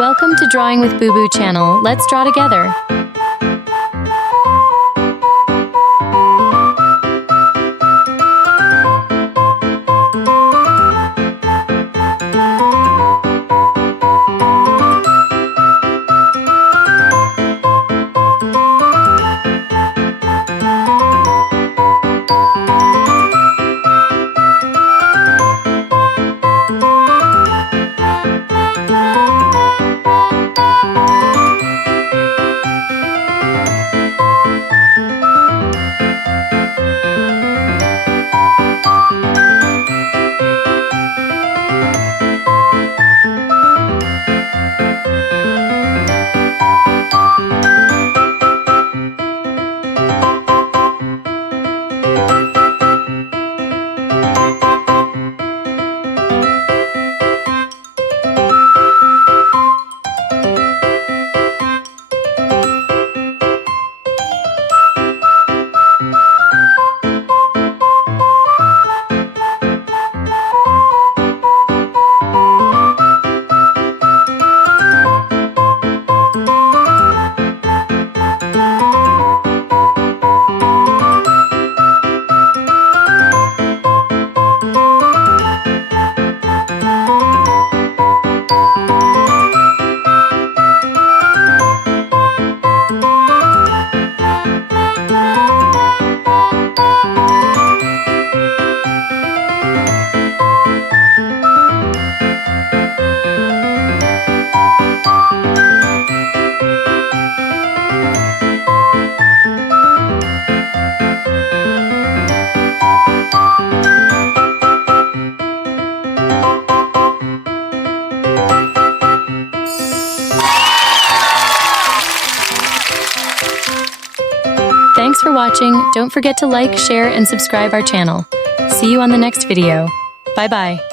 Welcome to Drawing with Boo Boo channel. Let's draw together. Thanks for watching. Don't forget to like, share, and subscribe our channel. See you on the next video. Bye-bye.